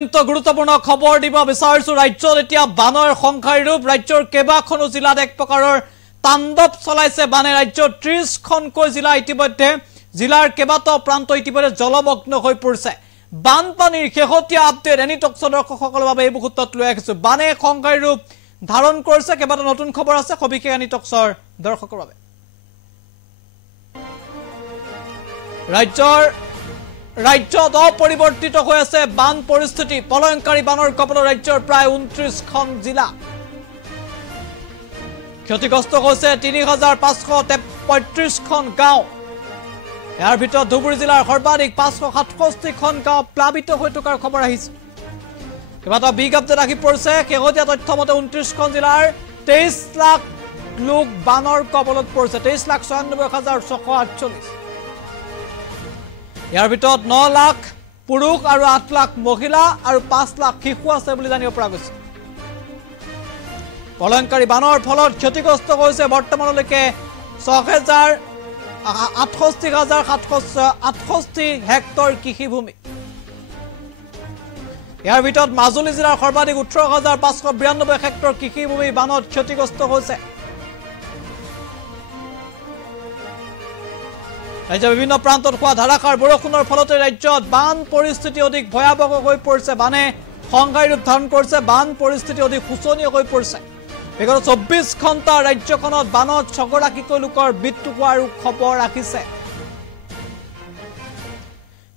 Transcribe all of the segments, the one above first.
গুৰুত্বপূৰ্ণ খবৰ দিব বিচাৰিছো ৰাজ্যত এতিয়া বানৰ সংখ্যাৰ ৰূপ ৰাজ্যৰ কেবাখনো জিলাত এক প্ৰকাৰৰ তাণ্ডৱ চলাইছে বানে ৰাজ্যৰ 30খনকৈ জিলা ইতিমধ্যে জিলাৰ কেবাটাও প্ৰান্ত ইতিমধ্যে জলমগ্ন হৈ পৰিছে বানপানীৰ শেহতীয়া আপডেট এনি টক্স দৰ্শকসকলৰ বাবে এই মুহূৰ্তত লৈ আহিছো বানে সংখ্যাৰ ৰূপ ধাৰণ কৰিছে কেবাটাও নতুন খবৰ আছে সবিশেষ এনি টক্সৰ দৰ্শকৰ বাবে ৰাজ্যত অপৰিৱৰ্তিত হৈ আছে বান পৰিস্থিতি প্ৰলয়ংকাৰী বানৰ কবলত ৰাজ্যৰ প্ৰায় 29খন জিলা ক্ষতিগ্ৰস্ত হৈছে 3535খন গাঁও ইয়াৰ ভিতৰত ধুবুৰী জিলাৰ সৰ্বাধিক 567খন গাঁও প্লাবিত হৈ থকাৰ খবৰ আহিছে কেইবাটাও বিগ আপডেট আহি পৰিছে শেহতীয়া তথ্য মতে 29খন জিলাৰ 23 লাখ লোক বানৰ কবলত পৰিছে 23,96,648 ইয়াৰ ভিতৰত 9 লাখ পুৰুষ আৰু 8 লাখ মহিলা আৰু 5 লাখ শিশু আছে বুলি জানিব পৰা গৈছে প্ৰলয়ংকাৰী বানৰ ফলত ক্ষতিগ্ৰস্ত হৈছে বৰ্তমানলৈকে 6,68,768 হেক্টৰ কৃষিভূমি ইয়াৰ ভিতৰত মাজুলী জিলাৰ সৰ্বাধিক 18,592 হেক্টৰ কৃষিভূমি বানত ক্ষতিগ্ৰস্ত হৈছে ৰাজ্যৰ বিভিন্ন প্ৰান্তত হোৱা ধাৰাসাৰ বৰষুণৰ ফলতে ৰাজ্যত বান পৰিস্থিতি অধিক ভয়াৱহ হৈ পৰিছে বানে সংখ্যাৰ ৰূপ ধাৰণ কৰিছে বান পৰিস্থিতি অধিক শোচনীয় হৈ পৰিছে বিগত 24 ঘণ্টা ৰাজ্যখনত বানত 6গৰাকীকৈ লোকৰ মৃত্যু হোৱাৰ খবৰ আহিছে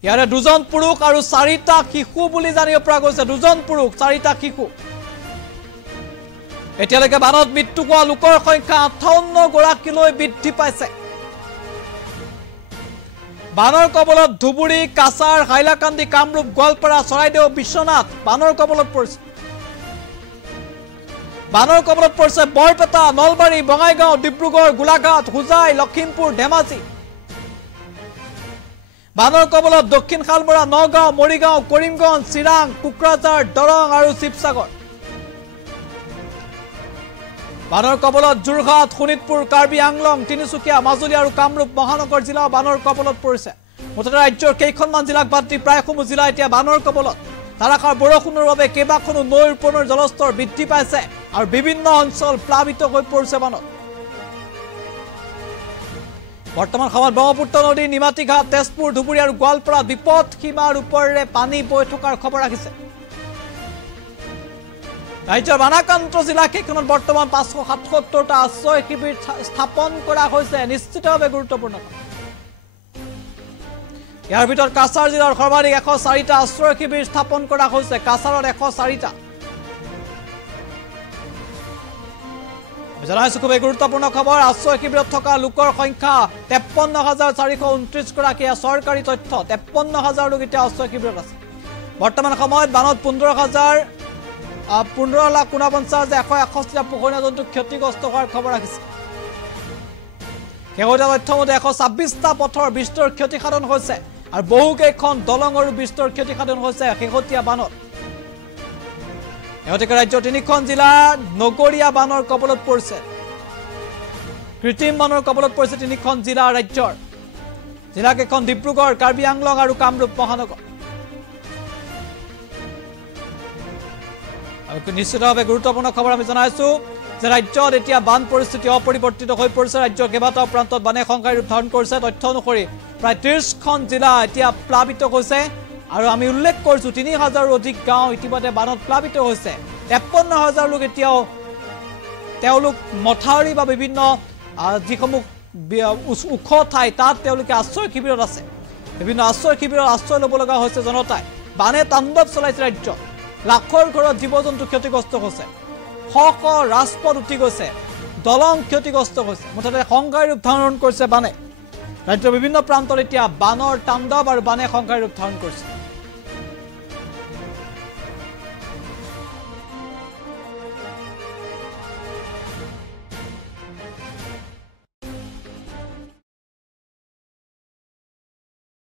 ইয়াৰে 2জন পুৰুষ আৰু 4টা শিশু বুলি জানিব পৰা গৈছে 2জন পুৰুষ 4টা শিশু এতিয়ালৈকে বানত মৃত্যু হোৱা লোকৰ সংখ্যা 58গৰাকীলৈ বৃদ্ধি পাইছে বানৰ কবলত ধুবুৰী কাছাৰ হাইলাকান্দি কামৰূপ গোৱালপাৰা চৰাইদেউ বিশ্বনাথ বানৰ কবলত পৰিছে বৰপেটা নলবাৰী বঙাইগাঁও ডিব্ৰুগড় গোলাঘাট হোজাই লখিমপুৰ ধেমাজি বানৰ কবলত দক্ষিণ শালমৰা নগাঁও মৰিগাঁও কৰিমগঞ্জ চিৰাং কোকৰাঝাৰ দৰং আৰু শিৱসাগৰ বানৰ কবলত যোৰহাট শোণিতপুৰ কাৰ্বি আংলং তিনিচুকীয়া মাজুলী আৰু কামৰূপ মহানগৰ জিলা বানৰ কবলত পৰিছে মুঠতে ৰাজ্যৰ কেইখনমান জিলাক বাদ দি প্ৰায়সমূহ জিলা এতিয়া বানৰ কবলত ধাৰাসাৰ বৰষুণৰ বাবে কেইবাখনো নৈৰ উপনৈৰ জলস্তৰ বৃদ্ধি পাইছে আৰু বিভিন্ন অঞ্চল প্লাবিত হৈ পৰিছে বানত বৰ্তমান সময়ত ব্ৰহ্মপুত্ৰ নদী নিমাতীঘাট তেজপুৰ ধুবুৰী আৰু গোৱালপাৰা বিপদ সীমাৰ ওপৰেৰে পানী বৈ থকাৰ খবৰ আহিছে ৰাজ্যৰ বানাক্ৰান্ত জিলাকেইখনত বৰ্তমান 577টা আশ্ৰয় শিবিৰ স্থাপন কৰা হৈছে নিশ্চিতভাৱে গুৰুত্বপূৰ্ণ ইয়াৰ ভিতৰত কাছাৰ জিলাৰ সৰ্বাধিক 104টা আশ্ৰয় শিবিৰ স্থাপন কৰা হৈছে কাছাৰত 104টা জনাইছো খুব গুৰুত্বপূৰ্ণ খবৰ আশ্ৰয় শিবিৰত থকা লোকৰ সংখ্যা 53,429 গৰাকী চৰকাৰী তথ্য 53,000 লোক এতিয়া আশ্ৰয় শিবিৰত আছে বৰ্তমান সময়ত বানত 15,49,161টা পোহনীয়া জন্তু ক্ষতিগ্ৰস্ত হোৱাৰ খবৰ আহিছে শেহতীয়া তথ্যমতে 126টা পথৰ বিস্তৰ ক্ষতিসাধন হৈছে আৰু বহুকেইখন দলঙৰো বিস্তৰ ক্ষতিসাধন হৈছে শেহতীয়া বানত এওঁতেকে ৰাজ্যৰ 3খন জিলা নগৰীয়া বানৰ কবলত পৰিছে কৃত্ৰিম বানৰ কবলত পৰিছে 3খন জিলা ৰাজ্যৰ জিলাকেইখন ডিব্ৰুগড় কাৰ্বি আংলং আৰু কামৰূপ মহানগৰ নিশ্চিতভাৱে গুৰুত্বপূৰ্ণ খবৰ আমি জনাইছো যে ৰাজ্যত এতিয়া বান পৰিস্থিতি অপৰিৱৰ্তিত হৈ পৰিছে ৰাজ্যৰ কেইবাটাও প্ৰান্তত বানে সংখ্যাৰ ৰূপ ধাৰণ কৰিছে তথ্য অনুসৰি প্ৰায় 30খন জিলা এতিয়া প্লাবিত হৈছে আৰু আমি উল্লেখ কৰিছো 3,000ৰো অধিক গাঁও ইতিমধ্যে বানত প্লাবিত হৈছে 53,000 লোক এতিয়াও তেওঁলোক মথাউৰি বা বিভিন্ন যিসমূহ ওখ ঠাই তাত তেওঁলোকে আশ্ৰয় শিবিৰত আছে বিভিন্ন আশ্ৰয় শিবিৰত আশ্ৰয় ল'ব লগা হৈছে জনতাই বানে তাণ্ডৱ চলাইছে ৰাজ্য লাখৰ ঘৰত জীৱ জন্তু ক্ষতিগ্ৰস্ত হৈছে শ ৰাজপথ উঠি গৈছে দলং ক্ষতিগ্ৰস্ত হৈছে মুঠতে সংখ্যাৰ ৰূপ ধাৰণ কৰিছে বানে ৰাজ্যৰ বিভিন্ন প্ৰান্তত এতিয়া বানৰ তাণ্ডৱ আৰু বানে সংখ্যাৰ ৰূপ ধাৰণ কৰিছে